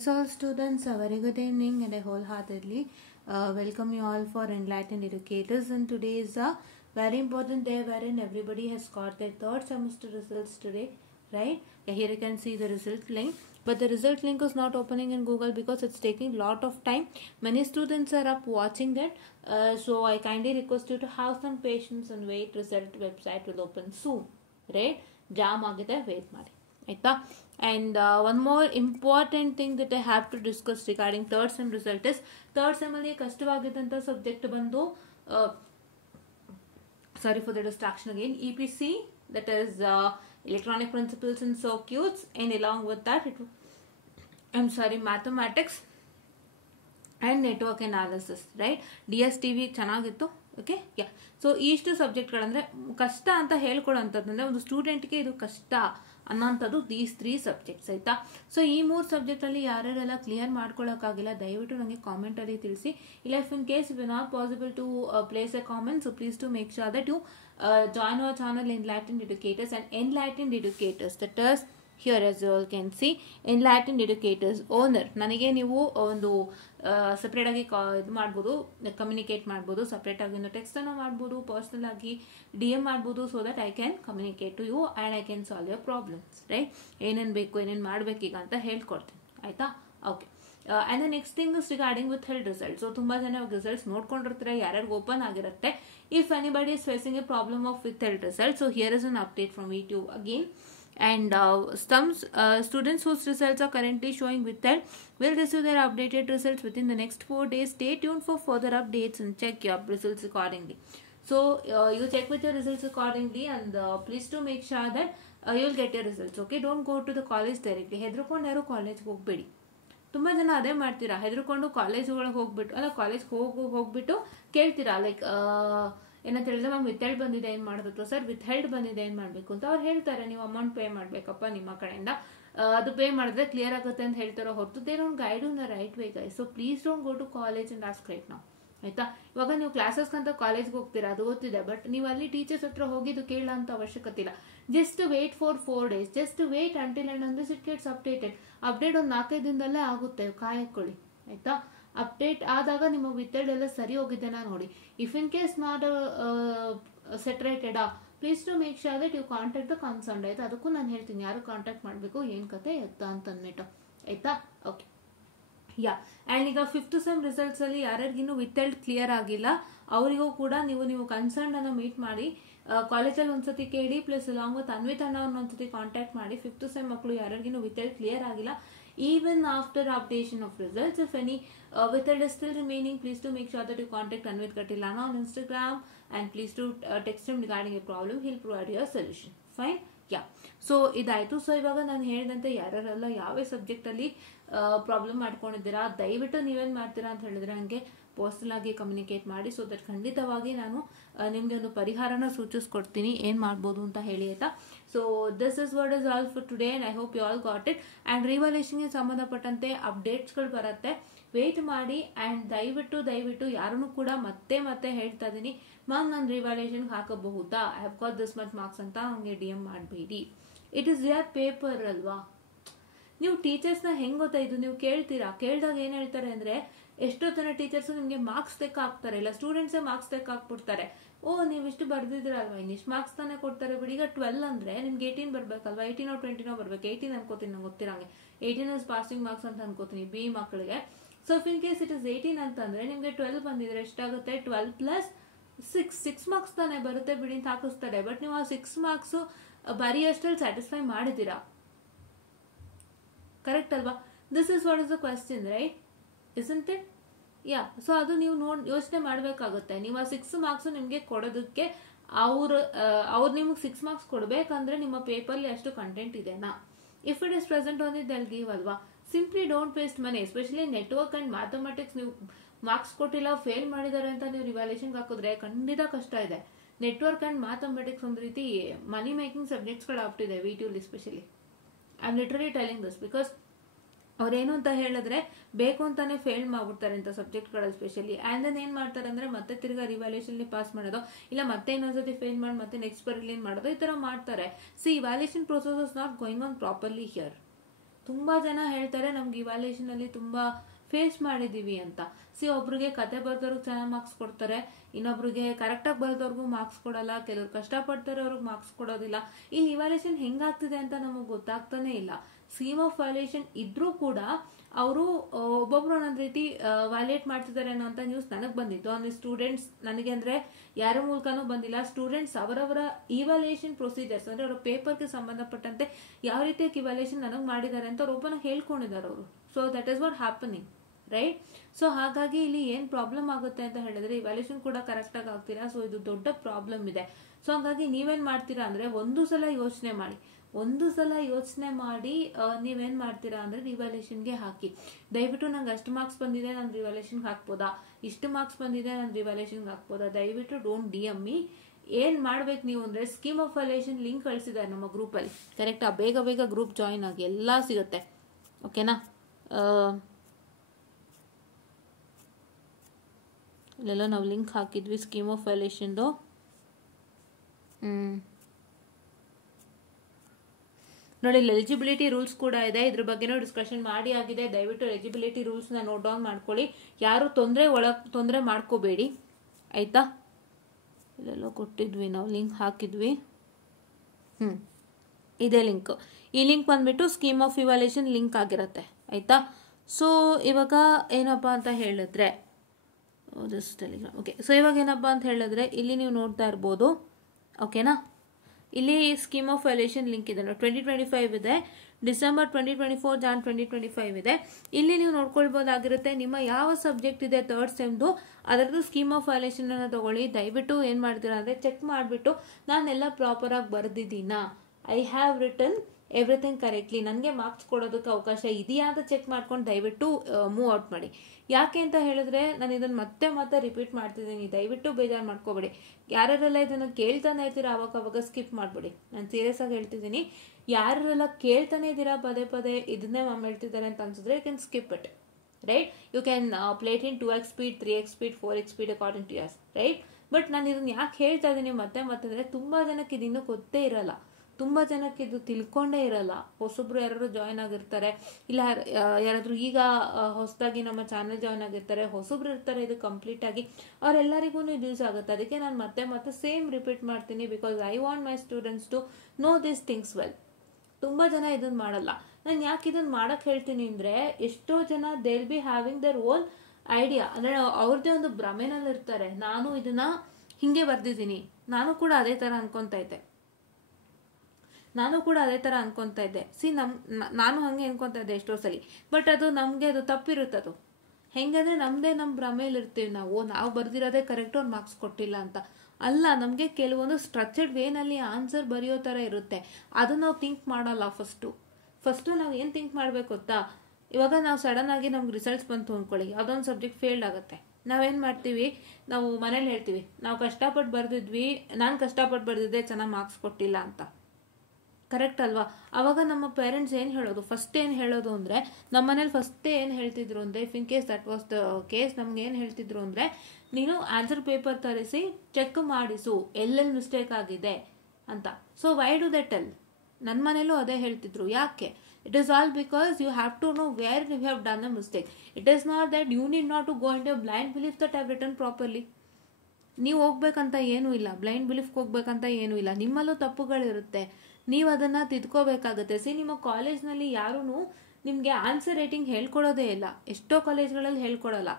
So all students, a very good evening and I wholeheartedly welcome you all for Enlightened Educators, and today is a very important day wherein everybody has got their third semester results today, right? Yeah, here you can see the result link, but the result link is not opening in Google because it's taking lot of time. Many students are up watching that, so I kindly request you to have some patience and wait. Result website will open soon, right? Jam agide wait ಮಾಡಿ ಆಯ್ತಾ. And one more important thing that I have to discuss regarding third sem result is third sem ಅಲ್ಲಿ ಕಷ್ಟವಾಗಿದ್ದಂಥ subject ಬಂದು sorry for the distraction again, EPC, that is electronic principles and circuits, and along with that mathematics and network analysis, right? DSTV ಚೆನ್ನಾಗಿತ್ತು. Okay, ಯಾ. So ಇಷ್ಟು ಸಬ್ಜೆಕ್ಟ್ಗಳಂದ್ರೆ ಕಷ್ಟ ಅಂತ ಹೇಳ್ಕೊಡೋಂಥದ್ದಂದ್ರೆ ಒಂದು ಸ್ಟೂಡೆಂಟ್ಗೆ ಇದು ಕಷ್ಟ ಅನ್ನೋಂಥದ್ದು ದೀಸ್ 3 ಸಬ್ಜೆಕ್ಟ್ಸ್ ಆಯ್ತಾ. ಸೊ ಈ 3 ಸಬ್ಜೆಕ್ಟಲ್ಲಿ ಯಾರ್ಯಾರೆಲ್ಲ ಕ್ಲಿಯರ್ ಮಾಡ್ಕೊಳ್ಳೋಕ್ಕಾಗಿಲ್ಲ ದಯವಿಟ್ಟು ನನಗೆ ಕಾಮೆಂಟಲ್ಲಿ ತಿಳಿಸಿ. ಇಲ್ಲ if in case if not possible to place a comment, so please to make sure that you join our channel Enlightened Educators, and Enlightened Educators, that is here as you all can see Enlightened Educators owner ನನಗೆ ನೀವು ಒಂದು separate ಆಗಿ ಇದು ಮಾಡ್ಬೋದು, communicate ಮಾಡ್ಬೋದು, separate ಆಗಿ ಒಂದು text ಅನ್ನು ಮಾಡ್ಬೋದು, ಪರ್ಸನಲ್ ಆಗಿ DM ಮಾಡ್ಬೋದು, so that I can communicate to you and I can solve your problems, right? ಏನೇನು ಬೇಕು ಏನೇನು ಮಾಡ್ಬೇಕೀಗ ಅಂತ ಹೇಳ್ಕೊಡ್ತೀನಿ ಆಯ್ತಾ. Okay, and the next thing is regarding withheld results. So ತುಂಬಾ ಜನ ರಿಸಲ್ಟ್ಸ್ ನೋಡ್ಕೊಂಡಿರ್ತಾರೆ, ಯಾರ್ಯಾರು ಓಪನ್ ಆಗಿರುತ್ತೆ. If anybody is facing a problem of withheld results, so here is an update from YouTube again. And some students whose results are currently showing withheld will receive their updated results within the next 4 days. Stay tuned for further updates and check your results accordingly. So you check with your results accordingly, and please do make sure that you'll get your results. Okay, don't go to the college directly. ಹೆದರ್ಕೊಂಡು ಯಾರು ಕಾಲೇಜ್ಗೆ ಹೋಗ್ಬೇಡಿ. ತುಂಬ ಜನ ಅದೇ ಮಾಡ್ತೀರಾ, ಹೆದರ್ಕೊಂಡು college ಒಳಗೆ ಹೋಗ್ಬಿಟ್ಟು ಅಲ್ಲ ಕಾಲೇಜ್ಗೆ ಹೋಗ್ಬಿಟ್ಟು ಕೇಳ್ತೀರಾ, ಲೈಕ್ ಏನಂತ ಹೇಳಿದ್ರೆ ಮ್ಯಾಮ್ ವಿತ್ಹೆಲ್ಡ್ ಬಂದಿದೆ ಏನು ಮಾಡಬೇಕು ಸರ್, ವಿತ್ಹೆಲ್ಡ್ ಬಂದಿದೆ ಏನು ಮಾಡಬೇಕು ಅಂತ ಅವ್ರು ಹೇಳ್ತಾರೆ. ನೀವು ಅಮೌಂಟ್ ಪೇ ಮಾಡಬೇಕಪ್ಪ ನಿಮ್ಮ ಕಡೆಯಿಂದ, ಅದು ಪೇ ಮಾಡಿದ್ರೆ ಕ್ಲಿಯರ್ ಆಗುತ್ತೆ ಅಂತ ಹೇಳ್ತಾರೋ ಹೊರತು they don't guide in the right way guys. So please don't go to college and ask right ನಾವು, ಆಯ್ತಾ? ಇವಾಗ ನೀವು ಕ್ಲಾಸಸ್ಗಂತ ಕಾಲೇಜ್ಗೆ ಹೋಗ್ತೀರಾ, ಅದು ಗೊತ್ತಿದೆ, ಬಟ್ ನೀವು ಅಲ್ಲಿ ಟೀಚರ್ಸ್ ಹತ್ರ ಹೋಗಿದ್ದು ಕೇಳೋ ಅಂತ ಅವಶ್ಯಕತೆ ಇಲ್ಲ. Just wait for 4 days, just wait until and unless it gets updated. Update ಒಂದು 4-5 ದಿನದಲ್ಲೇ ಆಗುತ್ತೆ, ಕಾಯಕ್ಕೊಳ್ಳಿ ಆಯ್ತಾ. ಅಪ್ಡೇಟ್ ಆದಾಗ ನಿಮ್ಮ ವಿತ್ಹೆಲ್ಡ್ ಎಲ್ಲ ಸರಿ ಹೋಗಿದ್ದೇನಾ ನೋಡಿ. If in case not saturated, please to make sure that you contact the concern, ಆಯ್ತಾ? ಅದಕ್ಕೂ ನಾನು ಹೇಳ್ತೀನಿ ಯಾರು ಕಾಂಟ್ಯಾಕ್ಟ್ ಮಾಡಬೇಕು, ಏನು ಕತೆ ಎತ್ತ ಅಂತ ಅಂದ್ಬಿಟ್ಟು ಆಯ್ತಾ. Okay, yeah. ಆ್ಯಂಡ್ ಈಗ 5th ಸೆಮ್ ರಿಸಲ್ಟ್ಸ್ ಅಲ್ಲಿ ಯಾರ್ಯಾರಿಗಿನ್ನೂ ವಿತ್ಹೆಲ್ಡ್ ಕ್ಲಿಯರ್ ಆಗಿಲ್ಲ ಅವರಿಗೂ ಕೂಡ ನೀವು ಕನ್ಸರ್ನ್ ಅನ್ನ ಮೀಟ್ ಮಾಡಿ ಕಾಲೇಜಲ್ಲಿ ಒಂದ್ಸತಿ ಕೇಳಿ, ಪ್ಲಸ್ ಲಾಂಗ್ ವಿತ್ ಅನ್ವಿತ್ ಅಣ್ಣವ್ರನ್ನ ಒಂದ್ಸತಿ ಕಾಂಟ್ಯಾಕ್ಟ್ ಮಾಡಿ. 5th ಸೆಮ್ ಮಕ್ಕಳು ಯಾರ್ಯಾರಿಗಿನ್ನೂ ವಿತ್ಹೆಲ್ಡ್ ಕ್ಲಿಯರ್ ಆಗಿಲ್ಲ, even after updation of results, if any withheld is still remaining, please do make sure that you contact Anvit Katilana on Instagram, and please do text him regarding a problem. He'll provide you a solution. Fine, yeah. So ಇದಾಯ್ತು. So ಇವಾಗ ನಾನು ಹೇಳಿದಂತೆ ಯಾರ್ಯಾರೆಲ್ಲ ಯಾವ subject ಅಲ್ಲಿ problem ಮಾಡ್ಕೊಂಡಿದ್ದೀರಾ ದಯವಿಟ್ಟು ನೀವೇನ್ ಮಾಡ್ತೀರಾ ಅಂತ ಹೇಳಿದ್ರೆ ನನಗೆ ಪರ್ಸನಲ್ ಆಗಿ ಕಮ್ಯುನಿಕೇಟ್ ಮಾಡಿ, ಸೊ ದಟ್ ಖಂಡಿತವಾಗಿ ನಾನು ನಿಮ್ಗೆ ಒಂದು ಪರಿಹಾರನ ಸೂಚಿಸ್ಕೊಡ್ತೀನಿ ಏನ್ ಮಾಡ್ಬೋದು ಅಂತ ಹೇಳಿ ಆಯ್ತಾ. So this is what is all for today, and I hope you all got it. And ರಿವಾಲ್ಯೂಷನ್ಗೆ ಸಂಬಂಧಪಟ್ಟಂತೆ ಅಪ್ಡೇಟ್ಸ್ಗಳು ಬರುತ್ತೆ, ವೇಟ್ ಮಾಡಿ. ಅಂಡ್ ದಯವಿಟ್ಟು ಯಾರನ್ನು ಕೂಡ ಮತ್ತೆ ಹೇಳ್ತಾ ಇದೀನಿ, ಮ್ಯಾಮ್ ನಾನು ರಿವಾಲ್ಯೂಷನ್ಗೆ ಹಾಕಬಹುದಾ, I have got this much marks ಅಂತ ನಮಗೆ DM ಮಾಡಬೇಡಿ. ಇಟ್ ಇಸ್ ಯರ್ ಪೇಪರ್ ಅಲ್ವಾ. ನೀವು ಟೀಚರ್ಸ್ನ ಹೆಂಗ್ ಗೊತ್ತಾಯ್ತು, ನೀವು ಕೇಳಿದಾಗ ಏನ್ ಹೇಳ್ತಾರೆ ಅಂದ್ರೆ ಎಷ್ಟೋ ಜನ ಟೀಚರ್ಸ್ ನಿಮ್ಗೆ ಮಾರ್ಕ್ಸ್ ತೆಕ್ಕ ಹಾಕ್ತಾರೆ, ಇಲ್ಲ ಸ್ಟೂಡೆಂಟ್ಸೇ ಮಾರ್ಕ್ಸ್ ತೆಕ್ಕ ಹಾಕ್ಬಿಡ್ತಾರೆ. ಓ ನೀವು ಇಷ್ಟು ಬರ್ದಿದ್ರಲ್ವಾ, ಇನ್ನಿಷ್ಟು ಮಾರ್ಕ್ಸ್ ತಾನೇ ಕೊಡ್ತಾರೆ ಬಿಡಿ. ಈಗ 12 ಅಂದ್ರೆ ನಿಮ್ಗೆ 18 ಬರ್ಬೇಕಲ್ವಾ, 18 or 20 ಬರ್ಬೇಕು. 18 ಅನ್ಕೋತೀನಿ, ನಂಗೆ ಗೊತ್ತಿರಂಗೆ 18 ಇಸ್ ಪಾಸಿಂಗ್ ಮಾರ್ಕ್ಸ್ ಅಂತ ಅನ್ಕೋತೀನಿ B ಮಕ್ಕಳಿಗೆ. So if in case it is 18 ಅಂತಂದ್ರೆ ನಿಮ್ಗೆ 12 ಬಂದಿದ್ರೆ ಎಷ್ಟಾಗುತ್ತೆ, 12 + 6 ಮಾರ್ಕ್ಸ್ ತಾನೇ ಬರುತ್ತೆ ಬಿಡಿ ಅಂತ ಹಾಕಿಸ್ತಾರೆ. ಬಟ್ ನೀವು ಆ 6 ಮಾರ್ಕ್ಸ್ ಬರೆಯಷ್ಟಲ್ಲಿ ಸ್ಯಾಟಿಸ್ಫೈ ಮಾಡಿದ್ದೀರಾ, ಕರೆಕ್ಟ್ ಅಲ್ವಾ? This is what is the question, right? isn't it? Yeah. So ಅದು ನೀವು ಯೋಚನೆ ಮಾಡ್ಬೇಕಾಗುತ್ತೆ. ನೀವು ಆ 6 ಮಾರ್ಕ್ಸ್ ನಿಮ್ಗೆ ಕೊಡೋದಕ್ಕೆ ಅವ್ರು ನಿಮ್ಗೆ 6 ಮಾರ್ಕ್ಸ್ ಕೊಡ್ಬೇಕಂದ್ರೆ ನಿಮ್ಮ ಪೇಪರ್ಲಿ ಅಷ್ಟು ಕಂಟೆಂಟ್ ಇದೆನಾ? If it is present on the they'll give ಅಲ್ವಾ. Simply don't waste money, especially network and mathematics. ನೀವು ಮಾರ್ಕ್ಸ್ ಕೊಟ್ಟಿಲ್ಲ, ಫೇಲ್ ಮಾಡಿದ್ದಾರೆ ಅಂತ ನೀವು ರಿವ್ಯಾಲ್ಯೂಷನ್ಗೆ ಹಾಕಿದ್ರೆ ಖಂಡಿತ ಕಷ್ಟ ಇದೆ. ನೆಟ್ವರ್ಕ್ ಅಂಡ್ ಮ್ಯಾಥಮೆಟಿಕ್ಸ್ ಒಂದು ರೀತಿ ಮನಿ ಮೇಕಿಂಗ್ ಸಬ್ಜೆಕ್ಟ್ಸ್ಗಳು ಆಗ್ತಿದೆ VTUಲಿ especially. I am literally telling this because ಅವ್ರೇನು ಅಂತ ಹೇಳಿದ್ರೆ ಬೇಕು ಅಂತಾನೆ ಫೇಲ್ ಮಾಡ್ಬಿಡ್ತಾರೆ ಅಂತ ಸಬ್ಜೆಕ್ಟ್ಗಳಲ್ಲಿ ಸ್ಪೆಷಲಿ. ಆ್ಯಂಡ್ ದೆನ್ ಏನ್ ಮಾಡ್ತಾರೆ ಅಂದ್ರೆ ಮತ್ತೆ ತಿರ್ಗಾ ರಿವ್ಯಾಲ್ಯೂಷನ್ ಪಾಸ್ ಮಾಡೋದು, ಇಲ್ಲ ಮತ್ತೆ ಇನ್ನೊಂದ್ಸತಿ ಫೇಲ್ ಮಾಡಿ ಮತ್ತೆ ನೆಕ್ಸ್ಟ್ ಬರೀಲಿ ಮಾಡೋದು, ಈ ತರ ಮಾಡ್ತಾರೆ. C evaluation process is not going on properly here. ತುಂಬ ಜನ ಹೇಳ್ತಾರೆ ನಮ್ಗೆ ಇವ್ಯಾಲ್ಯೂಯೇಷನಲ್ಲಿ ತುಂಬ ಫೇಸ್ ಮಾಡಿದ್ದೀವಿ ಅಂತ. ಒಬ್ರಿಗೆ ಕತೆ ಬರ್ದವ್ರಿಗೆ ಚೆನ್ನಾಗಿ ಮಾರ್ಕ್ಸ್ ಕೊಡ್ತಾರೆ, ಇನ್ನೊಬ್ರಿಗೆ ಕರೆಕ್ಟಾಗಿ ಬರ್ದವ್ರಿಗೂ ಮಾರ್ಕ್ಸ್ ಕೊಡಲ್ಲ, ಕೆಲವ್ರು ಕಷ್ಟಪಡ್ತಾರೆ ಅವ್ರಿಗೆ ಮಾರ್ಕ್ಸ್ ಕೊಡೋದಿಲ್ಲ. ಇಲ್ಲಿ ಇವ್ಯಾಲ್ಯೂಯೇಷನ್ ಹೆಂಗಾಗ್ತಿದೆ ಅಂತ ನಮಗೆ ಗೊತ್ತಾಗ್ತಾನೆ ಇಲ್ಲ. ಸ್ಕೀಮ್ ಆಫ್ ವ್ಯಾಲ್ಯೂಯೇಷನ್ ಇದ್ರೂ ಕೂಡ ಅವರು ಒಬ್ಬೊಬ್ರು ಒಂದೊಂದು ರೀತಿ ವ್ಯಾಲ್ಯೂಯೇಟ್ ಮಾಡ್ತಿದ್ದಾರೆ ಅನ್ನೋ ಅಂತ ನ್ಯೂಸ್ ನನಗೆ ಬಂದಿತ್ತು. ಅಂದ್ರೆ ಸ್ಟೂಡೆಂಟ್ಸ್, ನನಗೆ ಅಂದ್ರೆ ಯಾರ ಮೂಲಕನೂ ಬಂದಿಲ್ಲ, ಸ್ಟೂಡೆಂಟ್ಸ್ ಅವರವರ ಇವ್ಯಾಲ್ಯೂಯೇಷನ್ ಪ್ರೊಸೀಜರ್ಸ್ ಅಂದ್ರೆ ಅವರ ಪೇಪರ್ಗೆ ಸಂಬಂಧಪಟ್ಟಂತೆ ಯಾವ ರೀತಿಯ ಇವ್ಯಾಲ್ಯೂಯೇಷನ್ ನನಗೆ ಮಾಡಿದ್ದಾರೆ ಅಂತ ಅವ್ರು ಒಬ್ಬನ ಹೇಳ್ಕೊಂಡಿದ್ದಾರೆ ಅವರು. So that is what happening, right? So ಹಾಗಾಗಿ ಇಲ್ಲಿ ಏನ್ ಪ್ರಾಬ್ಲಮ್ ಆಗುತ್ತೆ ಅಂತ ಹೇಳಿದ್ರೆ ಇವ್ಯಾಲ್ಯೂಯೇಷನ್ ಕೂಡ ಕರೆಕ್ಟ್ ಆಗಿ ಆಗ್ತೀರಾ. ಸೊ ಇದು ದೊಡ್ಡ ಪ್ರಾಬ್ಲಮ್ ಇದೆ. ಸೊ ಹಾಗಾಗಿ ನೀವೇನ್ ಮಾಡ್ತೀರಾ ಅಂದ್ರೆ ಒಂದು ಸಲ ಯೋಚನೆ ಮಾಡಿ ನೀವೇನ್ ಮಾಡ್ತೀರಾ ಅಂದ್ರೆ ರಿವ್ಯಾಲ್ಯೂಯೇಷನ್ಗೆ ಹಾಕಿ. ದಯವಿಟ್ಟು ನಂಗೆ ಅಷ್ಟು ಮಾರ್ಕ್ಸ್ ಬಂದಿದೆ, ನಾನು ರಿವ್ಯಾಲ್ಯೂಯೇಷನ್ಗೆ ಹಾಕ್ಬೋದಾ, ಇಷ್ಟು ಮಾರ್ಕ್ಸ್ ಬಂದಿದೆ, ನಾನು ರಿವ್ಯಾಲ್ಯೂಯೇಷನ್ಗೆ ಹಾಕ್ಬೋದಾ? ದಯವಿಟ್ಟು ಡೋಂಟ್ DM ಮೀ. ಏನ್ ಮಾಡ್ಬೇಕು ನೀವು ಅಂದ್ರೆ ಸ್ಕೀಮ್ ಆಫ್ ವ್ಯಾಲ್ಯೂಯೇಷನ್ ಲಿಂಕ್ ಕಳಿಸಿದ್ದಾರೆ ನಮ್ಮ ಗ್ರೂಪಲ್ಲಿ, ಕರೆಕ್ಟಾ? ಬೇಗ ಗ್ರೂಪ್ ಜಾಯಿನ್ ಆಗಿ, ಎಲ್ಲ ಸಿಗುತ್ತೆ, ಓಕೆನಾ? ಇಲ್ಲೆಲ್ಲ ನಾವು ಲಿಂಕ್ ಹಾಕಿದ್ವಿ ಸ್ಕೀಮ್ ಆಫ್ ವ್ಯಾಲ್ಯೂಯೇಷನ್ದು. ನೋಡಿ, ಎಲಿಜಿಬಿಲಿಟಿ ರೂಲ್ಸ್ ಕೂಡ ಇದೆ, ಇದ್ರ ಬಗ್ಗೆನೂ ಡಿಸ್ಕಷನ್ ಮಾಡಿ ಆಗಿದೆ. ದಯವಿಟ್ಟು ಎಲಿಜಿಬಿಲಿಟಿ ರೂಲ್ಸ್ನ ನೋಟ್ ಡೌನ್ ಮಾಡ್ಕೊಳ್ಳಿ. ಯಾರು ತೊಂದರೆ ಮಾಡ್ಕೋಬೇಡಿ, ಆಯ್ತಾ? ಇಲ್ಲೆಲ್ಲೋ ಕೊಟ್ಟಿದ್ವಿ ನಾವು, ಲಿಂಕ್ ಹಾಕಿದ್ವಿ. ಇದೇ ಲಿಂಕ್. ಈ ಲಿಂಕ್ ಬಂದ್ಬಿಟ್ಟು ಸ್ಕೀಮ್ ಆಫ್ ಇವ್ಯಾಲ್ಯೂಯೇಷನ್ ಲಿಂಕ್ ಆಗಿರುತ್ತೆ, ಆಯ್ತಾ? ಸೊ ಇವಾಗ ಏನಪ್ಪಾ ಅಂತ ಹೇಳಿದ್ರೆ ಟೆಲಿಗ್ರಾಮ್, ಓಕೆ. ಸೊ ಇವಾಗ ಏನಪ್ಪಾ ಅಂತ ಹೇಳಿದ್ರೆ ಇಲ್ಲಿ ನೀವು ನೋಡ್ತಾ ಇರ್ಬೋದು, ಓಕೆನಾ? ಇಲ್ಲಿ ಸ್ಕೀಮ್ ಆಫ್ ವ್ಯಾಲ್ಯೂಯೇಷನ್ ಲಿಂಕ್ ಇದೆ, 2025 ಇದೆ, ಡಿಸೆಂಬರ್ 2024, ಜಾನ್ 2025 ಇದೆ. ಇಲ್ಲಿ ನೀವು ನೋಡ್ಕೊಳ್ಬೋದಾಗಿರುತ್ತೆ ನಿಮ್ಮ ಯಾವ ಸಬ್ಜೆಕ್ಟ್ ಇದೆ ಥರ್ಡ್ ಸೆಮ್ದು ಅದರದ್ದು ಸ್ಕೀಮ್ ಆಫ್ ವ್ಯಾಲ್ಯೂಯೇಷನ್ ಅನ್ನು ತಗೊಳ್ಳಿ. ದಯವಿಟ್ಟು ಏನ್ ಮಾಡ್ತೀರಾ ಅಂದ್ರೆ ಚೆಕ್ ಮಾಡಿಬಿಟ್ಟು ನಾನೆಲ್ಲ ಪ್ರಾಪರ್ ಆಗಿ ಬರ್ದಿದ್ದೀನಾ, I have written everything correctly, ನನಗೆ ಮಾರ್ಕ್ಸ್ ಕೊಡೋದಕ್ಕೆ ಅವಕಾಶ ಇದೆಯಾ ಅಂತ ಚೆಕ್ ಮಾಡ್ಕೊಂಡು ದಯವಿಟ್ಟು ಮೂವ್ ಔಟ್ ಮಾಡಿ. ಯಾಕೆ ಅಂತ ಹೇಳಿದ್ರೆ ನಾನು ಇದನ್ನು ಮತ್ತೆ ರಿಪೀಟ್ ಮಾಡ್ತಿದ್ದೀನಿ, ದಯವಿಟ್ಟು ಬೇಜಾರು ಮಾಡ್ಕೋಬೇಡಿ. ಯಾರೆಲ್ಲ ಇದನ್ನು ಕೇಳ್ತಾನೆ ಇರ್ತೀರಾ ಅವಾಗ ಸ್ಕಿಪ್ ಮಾಡ್ಬಿಡಿ. ನಾನು ಸೀರಿಯಸ್ ಆಗಿ ಹೇಳ್ತಿದ್ದೀನಿ, ಯಾರೆಲ್ಲ ಕೇಳ್ತಾನೆ ಇದ್ದೀರಾ ಪದೇ ಇದನ್ನೇ ಮ್ಯಾಮ್ ಹೇಳ್ತಿದ್ದಾರೆ ಅಂತ ಅನ್ಸಿದ್ರೆ you can skip it, right? You can play it in 2x speed, 3x speed, 4x speed according to us, right? But ನಾನು ಇದನ್ನು ಯಾಕೆ ಹೇಳ್ತಾ ಇದ್ದೀನಿ ಮತ್ತೆ ಅಂದ್ರೆ ತುಂಬಾ ಜನಕ್ಕೆ ಇದು ಇನ್ನೂ ಗೊತ್ತೇ ಇರಲ್ಲ, ತುಂಬಾ ಜನಕ್ಕೆ ಇದು ತಿಳ್ಕೊಂಡೇ ಇರಲ್ಲ. ಹೊಸಬ್ರು ಯಾರಾದ್ರು ಜಾಯ್ನ್ ಆಗಿರ್ತಾರೆ, ಇಲ್ಲ ಯಾರಾದ್ರೂ ಈಗ ಹೊಸದಾಗಿ ನಮ್ಮ ಚಾನೆಲ್ ಜಾಯ್ನ್ ಆಗಿರ್ತಾರೆ, ಹೊಸಬ್ರು ಇರ್ತಾರೆ ಇದು ಕಂಪ್ಲೀಟ್ ಆಗಿ, ಅವರೆಲ್ಲರಿಗೂ ಇದು ಯೂಸ್ ಆಗುತ್ತೆ. ಅದಕ್ಕೆ ನಾನು ಮತ್ತೆ ಸೇಮ್ ರಿಪೀಟ್ ಮಾಡ್ತೀನಿ, because I want my students to know this things well. ತುಂಬಾ ಜನ ಇದನ್ನ ಮಾಡಲ್ಲ. ನಾನು ಯಾಕೆ ಇದನ್ನ ಮಾಡಕ್ ಹೇಳ್ತೀನಿ ಅಂದ್ರೆ, ಎಷ್ಟೋ ಜನ they will be having their own idea, ಅಂದ್ರೆ ಅವ್ರದ್ದೇ ಒಂದು ಭ್ರಮೆನಲ್ಲಿ ಇರ್ತಾರೆ. ನಾನು ಇದನ್ನ ಹಿಂಗೆ ಬರ್ದಿದ್ದೀನಿ, ನಾನು ಕೂಡ ಅದೇ ತರ ಅನ್ಕೊಂತ ಇದ್ದೆ. ನಾನು ಹಂಗೆ ಅನ್ಕೊಂತ ಇದ್ದೆ ಎಷ್ಟೋ ಸಲಿ. ಬಟ್ ಅದು ನಮ್ಗೆ ಅದು ತಪ್ಪಿರುತ್ತದು. ಹೆಂಗಂದ್ರೆ ನಮ್ಮ ಭ್ರಮೇಲಿ ಇರ್ತೀವಿ ನಾವು ಬರ್ದಿರೋದೇ ಕರೆಕ್ಟ್, ಅವ್ರು ಮಾರ್ಕ್ಸ್ ಕೊಟ್ಟಿಲ್ಲ ಅಂತ ಅಲ್ಲ. ನಮ್ಗೆ ಕೆಲವೊಂದು ಸ್ಟ್ರಕ್ಚರ್ಡ್ ವೇನಲ್ಲಿ ಆನ್ಸರ್ ಬರೆಯೋ ತರ ಇರುತ್ತೆ, ಅದನ್ನ ನಾವು ಥಿಂಕ್ ಮಾಡಲ್ಲ. ಫಸ್ಟ್ ನಾವು ಏನ್ ಥಿಂಕ್ ಮಾಡ್ಬೇಕು ಗೊತ್ತಾ? ಇವಾಗ ನಾವು ಸಡನ್ ಆಗಿ ನಮ್ಗೆ ರಿಸಲ್ಟ್ಸ್ ಬಂತು ಅನ್ಕೊಳ್ಳಿ, ಅದೊಂದು ಸಬ್ಜೆಕ್ಟ್ ಫೇಲ್ಡ್ ಆಗುತ್ತೆ. ನಾವೇನ್ ಮಾಡ್ತೀವಿ, ನಾವು ಮನೇಲಿ ಹೇಳ್ತೀವಿ ನಾವು ಕಷ್ಟಪಟ್ಟು ಬರ್ದಿದ್ವಿ, ನಾನು ಕಷ್ಟಪಟ್ಟು ಬರ್ದಿದ್ದೆ, ಚೆನ್ನಾಗಿ ಮಾರ್ಕ್ಸ್ ಕೊಟ್ಟಿಲ್ಲ ಅಂತ. ಕರೆಕ್ಟ್ ಅಲ್ವಾ? ಅವಾಗ ನಮ್ಮ ಪೇರೆಂಟ್ಸ್ ಫಸ್ಟ್ ಏನ್ ಹೇಳೋದು ಅಂದ್ರೆ, ನಮ್ಮ ಮನೇಲಿ ಫಸ್ಟ್ ಏನ್ ಹೇಳ್ತಿದ್ರು ಅಂದ್ರೆ, if in case that was the case, ನಮ್ಗೆ ಏನ್ ಹೇಳ್ತಿದ್ರು ಅಂದ್ರೆ, ನೀನು ಆನ್ಸರ್ ಪೇಪರ್ ತರಿಸಿ ಚೆಕ್ ಮಾಡಿಸು ಎಲ್ಲೆಲ್ಲಿ ಮಿಸ್ಟೇಕ್ ಆಗಿದೆ ಅಂತ. So why do they tell? ನನ್ನ ಮನೇಲೂ ಅದೇ ಹೇಳ್ತಿದ್ರು. ಯಾಕೆ? It is all because you have to know where you have done a mistake. It is not that you need not to go into a blind belief that have written properly. ನೀವು ಹೋಗ್ಬೇಕಂತ ಏನೂ ಇಲ್ಲ, blind ಬಿಲೀಫ್ಗೆ ಹೋಗ್ಬೇಕಂತ ಏನೂ ಇಲ್ಲ. ನಿಮ್ಮಲ್ಲೂ ತಪ್ಪುಗಳಿರುತ್ತೆ, ನೀವು ಅದನ್ನ ತಿದ್ಕೋಬೇಕಾಗತ್ತೆ. ನಿಮ್ಮ ಕಾಲೇಜ್ನಲ್ಲಿ ಯಾರೂ ನಿಮ್ಗೆ ಆನ್ಸರ್ ರೈಟಿಂಗ್ ಹೇಳ್ಕೊಡೋದೇ ಇಲ್ಲ. ಎಷ್ಟೋ ಕಾಲೇಜ್ಗಳಲ್ಲಿ ಹೇಳ್ಕೊಡಲ್ಲ.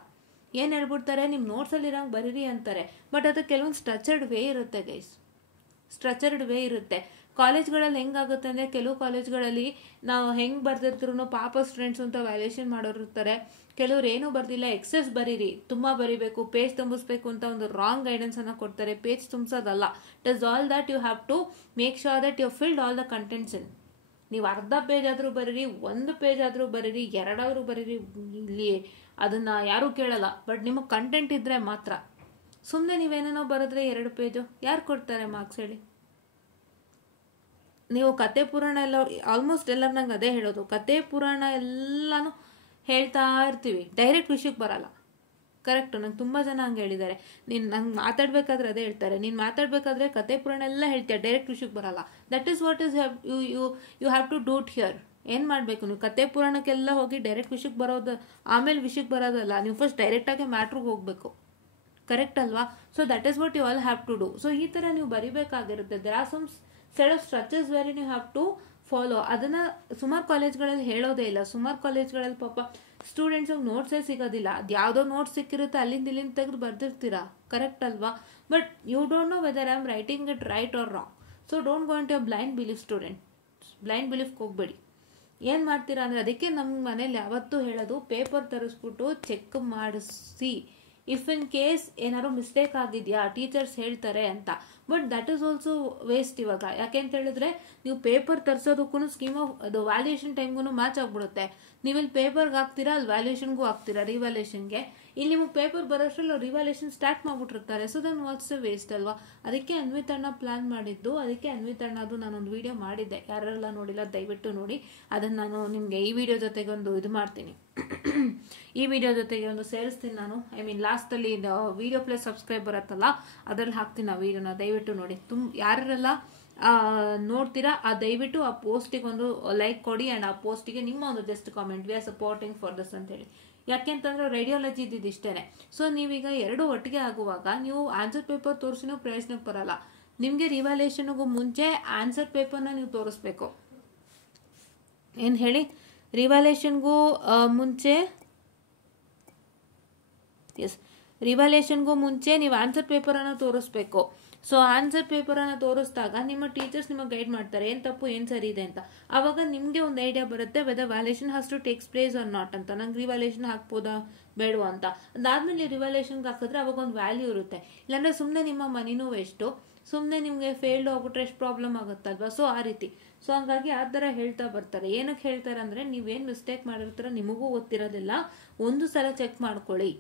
ಏನ್ ಹೇಳ್ಬಿಡ್ತಾರೆ, ನಿಮ್ ನೋಟ್ಸ್ ಅಲ್ಲಿ ಇರಂಗ್ ಬರೀರಿ ಅಂತಾರೆ. ಬಟ್ ಅದಕ್ಕೆ ಕೆಲವೊಂದು ಸ್ಟ್ರಕ್ಚರ್ಡ್ ವೇ ಇರುತ್ತೆ ಗೈಸ್, ಸ್ಟ್ರಕ್ಚರ್ಡ್ ವೇ ಇರುತ್ತೆ. ಕಾಲೇಜ್ಗಳಲ್ಲಿ ಹೆಂಗಾಗುತ್ತೆ ಅಂದ್ರೆ, ಕೆಲವು ಕಾಲೇಜ್ಗಳಲ್ಲಿ ನಾವು ಹೆಂಗ್ ಬರ್ದಿರ್ತೀರೂ ಪಾಪ ಸ್ಟೂಡೆಂಟ್ಸ್ ಅಂತ ವ್ಯಾಲ್ಯೂಯೇಷನ್ ಮಾಡೋರು ಇರ್ತಾರೆ. ಕೆಲವ್ರು ಏನೂ ಬರ್ದಿಲ್ಲ, ಎಕ್ಸೆಸ್ ಬರೀರಿ, ತುಂಬಾ ಬರಿಬೇಕು, ಪೇಜ್ ತುಂಬಿಸ್ಬೇಕು ಅಂತ ಒಂದು ರಾಂಗ್ ಗೈಡೆನ್ಸ್ ಅನ್ನ ಕೊಡ್ತಾರೆ. ಪೇಜ್ ತುಂಬಿಸೋದಲ್ಲ. It is all that you have to make sure that you filled all the contents in. ನೀವು ಅರ್ಧ ಪೇಜ್ ಆದ್ರೂ ಬರೀರಿ, 1 ಪೇಜ್ ಆದ್ರೂ ಬರೀರಿ, 2 ಆದ್ರೂ ಬರೀರಿ, ಇಲ್ಲಿ ಅದನ್ನ ಯಾರು ಕೇಳಲ್ಲ. ಬಟ್ ನಿಮಗೆ ಕಂಟೆಂಟ್ ಇದ್ರೆ ಮಾತ್ರ. ಸುಮ್ಮನೆ ನೀವೇನೇನೋ ಬರೆದ್ರೆ 2 ಪೇಜು ಯಾರು ಕೊಡ್ತಾರೆ ಮಾರ್ಕ್ಸ್ ಹೇಳಿ? ನೀವು ಕತೆ ಪುರಾಣ ಎಲ್ಲ ಆಲ್ಮೋಸ್ಟ್ ಎಲ್ಲರೂ ನಂಗೆ ಅದೇ ಹೇಳೋದು, ಕತೆ ಪುರಾಣ ಎಲ್ಲಾನು ಹೇಳ್ತಾ ಇರ್ತೀವಿ, ಡೈರೆಕ್ಟ್ ವಿಷಯಕ್ಕೆ ಬರಲ್ಲ. ಕರೆಕ್ಟು, ನಂಗೆ ತುಂಬ ಜನ ಹಂಗೆ ಹೇಳಿದ್ದಾರೆ. ನಂಗೆ ಮಾತಾಡ್ಬೇಕಾದ್ರೆ ಅದೇ ಹೇಳ್ತಾರೆ, ನೀನು ಮಾತಾಡ್ಬೇಕಾದ್ರೆ ಕತೆ ಪುರಾಣ ಎಲ್ಲ ಹೇಳ್ತೀಯ, ಡೈರೆಕ್ಟ್ ವಿಷಯಕ್ಕೆ ಬರಲ್ಲ. That is what is you have to do it here. ಏನು ಮಾಡಬೇಕು, ನೀವು ಕತೆ ಪುರಾಣಕ್ಕೆಲ್ಲ ಹೋಗಿ ಡೈರೆಕ್ಟ್ ವಿಷಯಕ್ಕೆ ಬರೋದು, ಆಮೇಲೆ ವಿಷಯಕ್ಕೆ ಬರೋದಲ್ಲ, ನೀವು ಫಸ್ಟ್ ಡೈರೆಕ್ಟಾಗಿ ಮ್ಯಾಟ್ರಿಗೆ ಹೋಗಬೇಕು. ಕರೆಕ್ಟ್ ಅಲ್ವಾ? So that is what you all have to do. So ಈ ಥರ ನೀವು ಬರಿಬೇಕಾಗಿರುತ್ತೆ. There are some set of structures very ನೀವು ಹ್ಯಾವ್ ಟು ಫಾಲೋ. ಅದನ್ನು ಸುಮಾರು ಕಾಲೇಜ್ಗಳಲ್ಲಿ ಹೇಳೋದೇ ಇಲ್ಲ. ಸುಮಾರು ಕಾಲೇಜ್ಗಳಲ್ಲಿ ಪಾಪ ಸ್ಟೂಡೆಂಟ್ಸಿಗೆ ನೋಟ್ಸೇ ಸಿಗೋದಿಲ್ಲ. ಅದು ಯಾವುದೋ ನೋಟ್ಸ್ ಸಿಕ್ಕಿರುತ್ತೆ, ಅಲ್ಲಿಂದ ಇಲ್ಲಿಂದ ತೆಗೆದು ಬರ್ದಿರ್ತೀರಾ. ಕರೆಕ್ಟ್ ಅಲ್ವಾ? But you don't know whether I am writing it right or wrong. So don't go into a blind belief student. Blind ಬಿಲೀಫ್ಗೆ ಹೋಗ್ಬೇಡಿ. ಏನು ಮಾಡ್ತೀರಾ ಅಂದರೆ, ಅದಕ್ಕೆ ನಮ್ಮ ಮನೇಲಿ ಯಾವತ್ತೂ ಹೇಳೋದು, ಪೇಪರ್ ತರಿಸ್ಬಿಟ್ಟು ಚೆಕ್ ಮಾಡಿಸಿ. ಇಫ್ ಇನ್ ಕೇಸ್ ಏನಾದ್ರು ಮಿಸ್ಟೇಕ್ ಆಗಿದೆಯಾ ಟೀಚರ್ಸ್ ಹೇಳ್ತಾರೆ ಅಂತ. But that is also waste ಇವಾಗ. ಯಾಕೆ ಅಂತ ಹೇಳಿದ್ರೆ, ನೀವು ಪೇಪರ್ ತರಿಸೋದಕ್ಕೂ ಸ್ಕೀಮ್ ಆಫ್ ಅದು ವ್ಯಾಲ್ಯೂಯೇಷನ್ ಟೈಮ್ಗೂ ಮ್ಯಾಚ್ ಆಗ್ಬಿಡುತ್ತೆ. ನೀವಿಲ್ಲಿ ಪೇಪರ್ಗೆ ಹಾಕ್ತೀರಾ, ಅಲ್ಲಿ ವ್ಯಾಲ್ಯೂಯೇಷನ್ಗೂ ಹಾಕ್ತೀರಾ, ರಿವ್ಯಾಲ್ಯೂಯೇಷನ್ಗೆ. ಇಲ್ಲಿ ನಿಮಗೆ ಪೇಪರ್ ಬರೋಷ್ಟ್ರಲ್ಲಿ ಅವ್ರು ರಿವ್ಯಾಲ್ಯೂಯೇಷನ್ ಸ್ಟಾರ್ಟ್ ಮಾಡ್ಬಿಟ್ಟಿರ್ತಾರೆ. ಸೊ ದನ್ ವಾಟ್ಸ್ ವೇಸ್ಟ್ ಅಲ್ವಾ? ಅದಕ್ಕೆ ಅನ್ವಿತಣ್ಣ ಪ್ಲಾನ್ ಮಾಡಿದ್ದು. ಅದಕ್ಕೆ ಅನ್ವಿತಣ್ಣದು ನಾನೊಂದು ವಿಡಿಯೋ ಮಾಡಿದ್ದೆ. ಯಾರೆಲ್ಲ ನೋಡಿಲ್ಲ ದಯವಿಟ್ಟು ನೋಡಿ. ಅದನ್ನು ನಾನು ನಿಮಗೆ ಈ ವಿಡಿಯೋ ಜೊತೆಗೆ ಒಂದು ಇದು ಮಾಡ್ತೀನಿ, ಈ ವಿಡಿಯೋ ಜೊತೆಗೆ ಒಂದು ಸೇರಿಸ್ತೀನಿ ನಾನು. ಐ ಮೀನ್ ಲಾಸ್ಟಲ್ಲಿ ವಿಡಿಯೋ ಪ್ಲಸ್ ಸಬ್ಸ್ಕ್ರೈಬ್ ಬರುತ್ತಲ್ಲ, ಅದರಲ್ಲಿ ಹಾಕ್ತೀನಿ ಆ ವಿಡಿಯೋನ. ದಯವಿಟ್ಟು ನೋಡಿ. ಯಾರೆಲ್ಲ ನೋಡ್ತೀರಾ ದಯವಿಟ್ಟು ಆ ಪೋಸ್ಟಿಗೆ ಒಂದು ಲೈಕ್ ಕೊಡಿ. ಆ್ಯಂಡ್ ಆ ಪೋಸ್ಟಿಗೆ ನಿಮ್ಮ ಒಂದು just comment, we are supporting for this ಅಂತೇಳಿ. ಯಾಕೆಂತಂದ್ರೆ ರೇಡಿಯಾಲಜಿ ಇದ್ದಿದ್ದು ಇಷ್ಟೇ. ಸೊ ನೀವೀಗ ಎರಡು ಒಟ್ಟಿಗೆ ಆಗುವಾಗ ನೀವು ಆನ್ಸರ್ ಪೇಪರ್ ತೋರಿಸಿನೂ ಪ್ರಯೋಜನಕ್ಕೆ ಬರಲ್ಲ. ನಿಮಗೆ ರಿವ್ಯಾಲ್ಯೂಯೇಷನ್ಗೂ ಮುಂಚೆ ಆನ್ಸರ್ ಪೇಪರ್ನ ನೀವು ತೋರಿಸ್ಬೇಕು. ಏನು ಹೇಳಿ? ರಿವ್ಯಾಲ್ಯೂಯೇಷನ್ಗೂ ಮುಂಚೆ, ಎಸ್, ರಿವ್ಯಾಲ್ಯೂಯೇಷನ್ಗೂ ಮುಂಚೆ ನೀವು ಆನ್ಸರ್ ಪೇಪರನ್ನು ತೋರಿಸ್ಬೇಕು. ಸೊ ಆನ್ಸರ್ ಪೇಪರನ್ನು ತೋರಿಸಿದಾಗ ನಿಮ್ಮ ಟೀಚರ್ಸ್ ನಿಮಗೆ ಗೈಡ್ ಮಾಡ್ತಾರೆ, ಏನು ತಪ್ಪು ಏನು ಸರಿ ಇದೆ ಅಂತ. ಆವಾಗ ನಿಮಗೆ ಒಂದು ಐಡಿಯಾ ಬರುತ್ತೆ, whether valuation has to takes place or not ಅಂತ. ನಂಗೆ ರಿವ್ಯಾಲ್ಯೂಯೇಷನ್ ಹಾಕ್ಬೋದಾ ಬೇಡವಾ ಅಂತ. ಅದಾದ್ಮೇಲೆ ರಿವ್ಯಾಲ್ಯೂಯೇಷನ್ಗೆ ಹಾಕಿದ್ರೆ ಅವಾಗ ಒಂದು ವ್ಯಾಲ್ಯೂ ಇರುತ್ತೆ. ಇಲ್ಲಾಂದ್ರೆ ಸುಮ್ಮನೆ ನಿಮ್ಮ ಮನಿನೂ ವೇಸ್ಟು, ಸುಮ್ಮನೆ ನಿಮಗೆ ಫೇಲ್ಡ್ ಹೋಗ್ಬಿಟ್ರೆ ಎಷ್ಟು ಪ್ರಾಬ್ಲಮ್ ಆಗುತ್ತಲ್ವಾ. ಸೊ ಆ ರೀತಿ. ಸೊ ಹಂಗಾಗಿ ಆ ಥರ ಹೇಳ್ತಾ ಬರ್ತಾರೆ. ಏನಕ್ಕೆ ಹೇಳ್ತಾರೆ ಅಂದರೆ, ನೀವೇನು ಮಿಸ್ಟೇಕ್ ಮಾಡಿರ್ತೀರ ನಿಮಗೂ ಗೊತ್ತಿರೋದಿಲ್ಲ, ಒಂದು ಸಲ ಚೆಕ್ ಮಾಡ್ಕೊಳ್ಳಿ,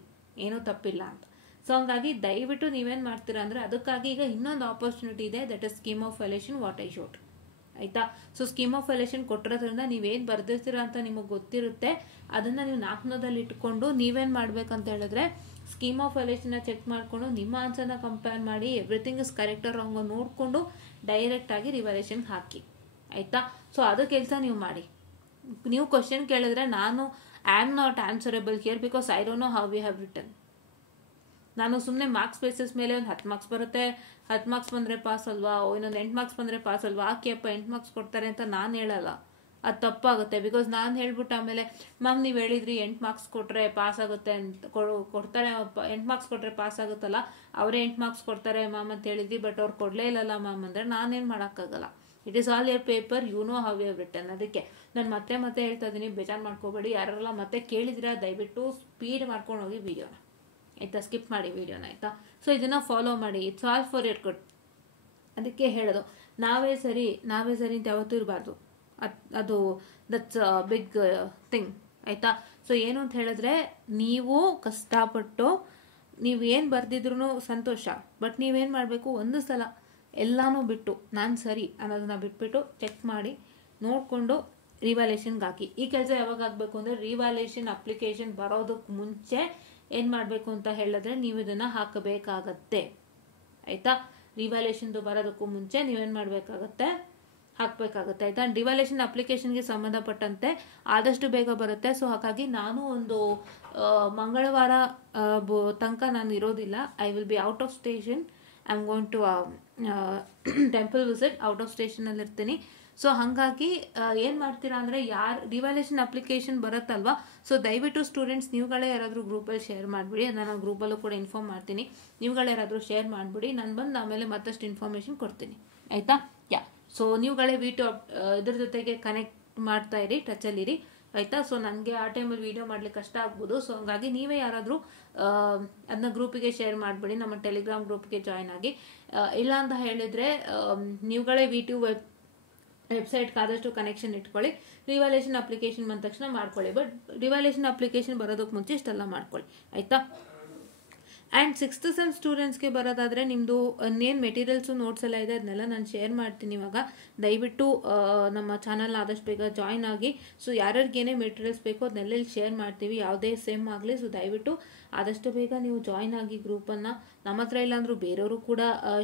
ಏನೂ ತಪ್ಪಿಲ್ಲ ಅಂತ. ಸೊ ಹಂಗಾಗಿ ದಯವಿಟ್ಟು ನೀವೇನು ಮಾಡ್ತೀರಾ ಅಂದರೆ, ಅದಕ್ಕಾಗಿ ಈಗ ಇನ್ನೊಂದು ಆಪರ್ಚುನಿಟಿ ಇದೆ, that is scheme of valuation what I showed. ಆಯ್ತಾ? ಸೊ ಸ್ಕೀಮ್ ಆಫ್ ವ್ಯಾಲ್ಯೂಯೇಷನ್ ಕೊಟ್ಟಿರೋದ್ರಿಂದ ನೀವೇನು ಬರ್ದಿರ್ತೀರಾ ಅಂತ ನಿಮಗೆ ಗೊತ್ತಿರುತ್ತೆ. ಅದನ್ನು ನೀವು ನಾಲ್ಕನೋದಲ್ಲಿ ಇಟ್ಕೊಂಡು ನೀವೇನು ಮಾಡ್ಬೇಕಂತ ಹೇಳಿದ್ರೆ, ಸ್ಕೀಮ್ ಆಫ್ ವ್ಯಾಲ್ಯೂಯೇಷನ್ನ ಚೆಕ್ ಮಾಡಿಕೊಂಡು ನಿಮ್ಮ ಆನ್ಸರ್ನ ಕಂಪೇರ್ ಮಾಡಿ everything is correct or wrong ನೋಡಿಕೊಂಡು ಡೈರೆಕ್ಟಾಗಿ ರಿವ್ಯಾಲ್ಯೂಯೇಷನ್ಗೆ ಹಾಕಿ. ಆಯಿತಾ? ಸೊ ಅದು ಕೆಲಸ ನೀವು ಮಾಡಿ. ನೀವು ಕ್ವಶನ್ ಕೇಳಿದ್ರೆ ನಾನು I am not answerable here because I don't know how we have written. ನಾನು ಸುಮ್ಮನೆ ಮಾರ್ಕ್ಸ್ ಬೇಸಿಸ್ ಮೇಲೆ ಒಂದು 10 ಮಾರ್ಕ್ಸ್ ಬರುತ್ತೆ, 10 ಮಾರ್ಕ್ಸ್ ಬಂದರೆ ಪಾಸ್ ಅಲ್ವಾ, ಇನ್ನೊಂದು 8 ಮಾರ್ಕ್ಸ್ ಬಂದರೆ ಪಾಸ್ ಅಲ್ವಾ, ಆಕೆಯಪ್ಪ 8 ಮಾರ್ಕ್ಸ್ ಕೊಡ್ತಾರೆ ಅಂತ ನಾನು ಹೇಳಲ್ಲ. ಅದು ತಪ್ಪಾಗುತ್ತೆ. ಬಿಕಾಸ್ ನಾನು ಹೇಳ್ಬಿಟ್ಟು ಆಮೇಲೆ ಮ್ಯಾಮ್ ನೀವು ಹೇಳಿದ್ರಿ 8 ಮಾರ್ಕ್ಸ್ ಕೊಟ್ಟರೆ ಪಾಸ್ ಆಗುತ್ತೆ ಅಂತ ಕೊಡ್ತಾರೆ, 8 ಮಾರ್ಕ್ಸ್ ಕೊಟ್ಟರೆ ಪಾಸ್ ಆಗುತ್ತಲ್ಲ, ಅವರೇ 8 ಮಾರ್ಕ್ಸ್ ಕೊಡ್ತಾರೆ ಮ್ಯಾಮ್ ಅಂತ ಹೇಳಿದ್ರಿ, ಬಟ್ ಅವ್ರು ಕೊಡಲೇ ಇಲ್ಲಲ್ಲ ಮ್ಯಾಮ್ ಅಂದರೆ ನಾನೇನು ಮಾಡೋಕ್ಕಾಗಲ್ಲ. It is all your paper, you know how you have written. ಅದಕ್ಕೆ ನಾನು ಮತ್ತೆ ಹೇಳ್ತಾ ಇದ್ದೀನಿ, ಬೇಜಾರು ಮಾಡ್ಕೋಬೇಡಿ. ಯಾರೆಲ್ಲ ಮತ್ತೆ ಕೇಳಿದ್ರೆ ದಯವಿಟ್ಟು ಸ್ಪೀಡ್ ಮಾಡ್ಕೊಂಡು ಹೋಗಿ ವಿಡಿಯೋನ, ಆಯಿತಾ? ಸ್ಕಿಪ್ ಮಾಡಿ ವಿಡಿಯೋನ, ಆಯಿತಾ? ಸೊ ಇದನ್ನು ಫಾಲೋ ಮಾಡಿ. It's all for your good. ಅದಕ್ಕೆ ಹೇಳೋದು, ನಾವೇ ಸರಿ ಅಂತ ಯಾವತ್ತೂ ಇರಬಾರ್ದು. ಅದು ದಟ್ಸ್ ಬಿಗ್ ಥಿಂಗ್, ಆಯಿತಾ? ಸೊ ಏನು ಅಂತ ಹೇಳಿದ್ರೆ, ನೀವು ಕಷ್ಟಪಟ್ಟು ನೀವು ಏನು ಬರ್ದಿದ್ರು ಸಂತೋಷ, ಬಟ್ ನೀವೇನು ಮಾಡಬೇಕು, ಒಂದು ಸಲ ಎಲ್ಲನೂ ಬಿಟ್ಟು ನಾನು ಸರಿ ಅನ್ನೋದನ್ನ ಬಿಟ್ಬಿಟ್ಟು ಚೆಕ್ ಮಾಡಿ ನೋಡಿಕೊಂಡು ರಿವ್ಯಾಲ್ಯೂಯೇಷನ್ಗೆ ಹಾಕಿ. ಈ ಕೆಲಸ ಯಾವಾಗ ಆಗಬೇಕು ಅಂದರೆ, ರಿವ್ಯಾಲ್ಯೂಯೇಷನ್ ಅಪ್ಲಿಕೇಶನ್ ಬರೋದಕ್ಕೆ ಮುಂಚೆ ಏನು ಮಾಡಬೇಕು ಅಂತ ಹೇಳಿದ್ರೆ, ನೀವು ಇದನ್ನು ಹಾಕಬೇಕಾಗತ್ತೆ. ಆಯಿತಾ? ರಿವ್ಯಾಲ್ಯೂಯೇಷನ್ದು ಬರೋದಕ್ಕೂ ಮುಂಚೆ ನೀವೇನು ಮಾಡಬೇಕಾಗತ್ತೆ, ಹಾಕಬೇಕಾಗುತ್ತೆ. ಆಯಿತಾ? ರಿವ್ಯಾಲ್ಯೂಯೇಷನ್ ಅಪ್ಲಿಕೇಶನ್ಗೆ ಸಂಬಂಧಪಟ್ಟಂತೆ ಆದಷ್ಟು ಬೇಗ ಬರುತ್ತೆ. ಸೊ ಹಾಗಾಗಿ ನಾನು ಒಂದು ಮಂಗಳವಾರ ತನಕ ನಾನು ಇರೋದಿಲ್ಲ. I will be out of station. I am going to temple visit, out of ಸ್ಟೇಷನಲ್ಲಿ ಇರ್ತೀನಿ. ಸೊ ಹಾಗಾಗಿ ಏನು ಮಾಡ್ತೀರಾ ಅಂದರೆ, ಯಾರು ರಿವ್ಯಾಲ್ಯೂಯೇಷನ್ ಅಪ್ಲಿಕೇಶನ್ ಬರುತ್ತಲ್ವಾ, ಸೊ ದಯವಿಟ್ಟು ಸ್ಟೂಡೆಂಟ್ಸ್ ನೀವುಗಳೇ ಯಾರಾದರೂ ಗ್ರೂಪಲ್ಲಿ ಶೇರ್ ಮಾಡಿಬಿಡಿ. ನಾನು ಗ್ರೂಪಲ್ಲೂ ಕೂಡ ಇನ್ಫಾರ್ಮ್ ಮಾಡ್ತೀನಿ. ನೀವುಗಳೇ ಯಾರಾದರೂ ಶೇರ್ ಮಾಡಿಬಿಡಿ, ನಾನು ಬಂದು ಆಮೇಲೆ ಮತ್ತಷ್ಟು ಇನ್ಫಾರ್ಮೇಷನ್ ಕೊಡ್ತೀನಿ. ಆಯಿತಾ? ಸೊ ನೀವುಗಳೇ ವಿಡಿಯೋ ಇದ್ರ ಜೊತೆಗೆ ಕನೆಕ್ಟ್ ಮಾಡ್ತಾ ಇರಿ, ಟಚಲ್ಲಿರಿ. ಆಯಿತಾ? ಸೊ ನನಗೆ ಆ ಟೈಮಲ್ಲಿ ವಿಡಿಯೋ ಮಾಡ್ಲಿಕ್ಕೆ ಕಷ್ಟ ಆಗ್ಬೋದು. ಸೊ ಹಂಗಾಗಿ ನೀವೇ ಯಾರಾದರೂ ಅದನ್ನ ಗ್ರೂಪಿಗೆ ಶೇರ್ ಮಾಡಿಬಿಡಿ, ನಮ್ಮ ಟೆಲಿಗ್ರಾಮ್ ಗ್ರೂಪ್ಗೆ ಜಾಯ್ನ್ ಆಗಿ. ಇಲ್ಲ ಅಂತ ಹೇಳಿದರೆ ನೀವುಗಳೇ ವೆಬ್ಸೈಟ್ಗೆ ಆದಷ್ಟು ಕನೆಕ್ಷನ್ ಇಟ್ಕೊಳ್ಳಿ. ರಿವ್ಯಾಲ್ಯೂಯೇಷನ್ ಅಪ್ಲಿಕೇಶನ್ ಬಂದ ತಕ್ಷಣ ಮಾಡ್ಕೊಳ್ಳಿ. ಬಟ್ ರಿವ್ಯಾಲ್ಯೂಯೇಷನ್ ಅಪ್ಲಿಕೇಶನ್ ಬರೋದಕ್ಕೆ ಮುಂಚೆ ಇಷ್ಟೆಲ್ಲ ಮಾಡ್ಕೊಳ್ಳಿ. ಆಯಿತಾ? ಆ್ಯಂಡ್ 6th ಸೆಮ್ ಸ್ಟೂಡೆಂಟ್ಸ್ಗೆ ಬರೋದಾದರೆ ನಿಮ್ಮದು ಇನ್ನೇನು ಮೆಟೀರಿಯಲ್ಸು ನೋಟ್ಸ್ ಎಲ್ಲ ಇದೆ ಅದನ್ನೆಲ್ಲ ನಾನು ಶೇರ್ ಮಾಡ್ತೀನಿ ಇವಾಗ. ದಯವಿಟ್ಟು ನಮ್ಮ ಚಾನಲ್ನ ಆದಷ್ಟು ಬೇಗ ಜಾಯ್ನ್ ಆಗಿ. ಸೊ ಯಾರ್ಯಾರಿಗೆ ಏನೇ ಮೆಟೀರಿಯಲ್ಸ್ ಬೇಕೋ ಅದನ್ನೆಲ್ಲ ಶೇರ್ ಮಾಡ್ತೀವಿ, ಯಾವುದೇ ಸೆಮ್ ಆಗಲಿ. ಸೊ ದಯವಿಟ್ಟು ಆದಷ್ಟು ಬೇಗ ನೀವು ಜಾಯ್ನ್ ಆಗಿ ಗ್ರೂಪನ್ನು. ನಮ್ಮ ಹತ್ರ ಇಲ್ಲಾಂದ್ರೂ ಬೇರೆಯವರು ಕೂಡ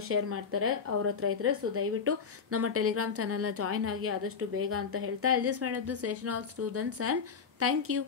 ಶೇರ್ ಮಾಡ್ತಾರೆ ಅವ್ರ ಹತ್ರ ಇದ್ದರೆ. ಸೊ ದಯವಿಟ್ಟು ನಮ್ಮ ಟೆಲಿಗ್ರಾಮ್ ಚಾನಲ್ನ ಜಾಯ್ನ್ ಆಗಿ ಆದಷ್ಟು ಬೇಗ ಅಂತ ಹೇಳ್ತಾ, I just made the session all students and thank you.